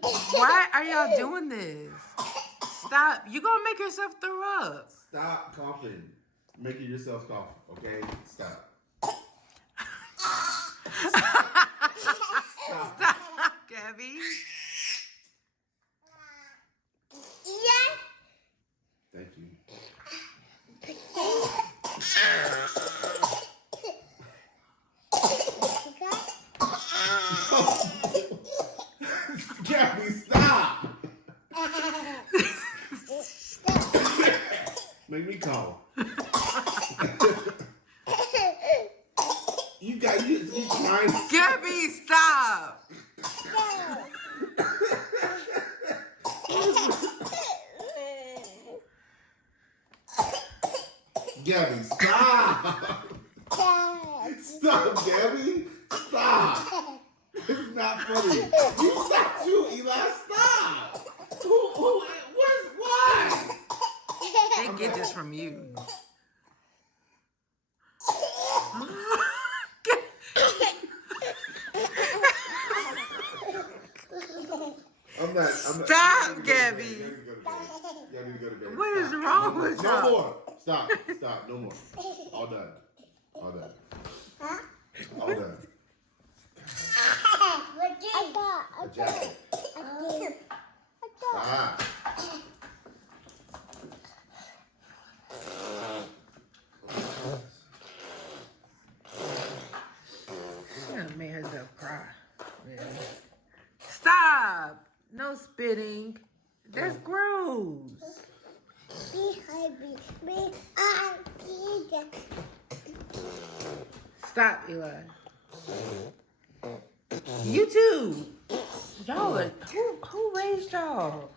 Why are y'all doing this? Stop. You're going to make yourself throw up. Stop coughing. Making yourself cough, okay? Stop. Stop, Gabi. Yeah. Thank you. Gabi, stop! Make me call. You trying to... Gabi, stop. Gabi, stop! Stop, Gabi! Stop! It's not funny. You stop too, Eli. Stop! Why? They get this from you. I'm not. Stop, Gabi. Y'all need to go to bed. What is wrong with No y'all? more. Stop. No more. All done. All done. All done. A jacket. Stop. That made herself cry. Really. Stop. No spitting. That's gross. Stop, Eli. You too. Y'all are, who raised y'all?